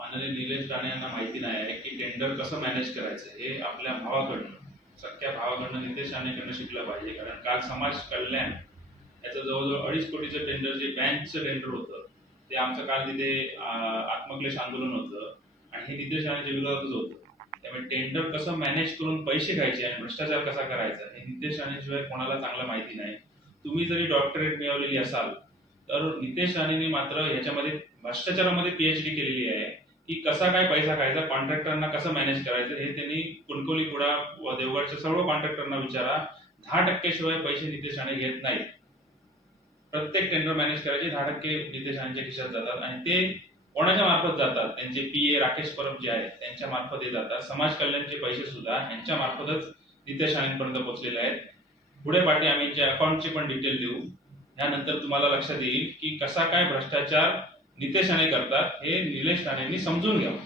माननीय निलेश राणे यांना माहिती नाही आहे की टेंडर कसं मॅनेज करायचं हे आपल्या भावाकडनं सख्या भावाकडनं नितेश राणेकडनं शिकलं पाहिजे. कारण काल समाज कल्याण याचं जवळजवळ अडीच कोटीचं टेंडर जे बँकचं टेंडर होतं ते आमचं काल तिथे आत्मक्लेश आंदोलन होतं आणि हे नितेश राणेच्या विरोधातच होतं त्यामुळे टेंडर कसं मॅनेज करून पैसे घ्यायचे आणि भ्रष्टाचार कसा करायचा हे नितेश राणेशिवाय कोणाला चांगलं माहिती नाही. तुम्ही जरी डॉक्टरेट मिळवलेली असाल तर नितेश राणेने मात्र ह्याच्यामध्ये भ्रष्टाचारामध्ये पीएचडी केलेली आहे. की कसा काय पैसा खायचा कॉन्ट्रॅक्टरना कसं मॅनेज करायचं हे त्यांनी कुणकोली कुडा व देवगडच्या सर्व कॉन्ट्रॅक्टरना विचारा. दहा टक्क्याशिवाय पैसे नितेश राणे घेत नाही प्रत्येक टेंडर मॅनेज करायचे दहा टक्के नितेश राणेच्या खिशात जातात आणि ते कोणाच्या मार्फत जातात? त्यांचे पी ए राकेश परब जे आहेत त्यांच्या मार्फत हे जातात. समाज कल्याणचे पैसे सुद्धा यांच्या मार्फतच नितेशाळेंपर्यंत पोहोचलेले आहेत. पुढे पाठी आम्ही अकाउंटचे पण डिटेल देऊ. यानंतर तुम्हाला लक्षात येईल की कसा काय भ्रष्टाचार नितेश राणे करतात हे निलेश राणेंनी समजून घ्यावं.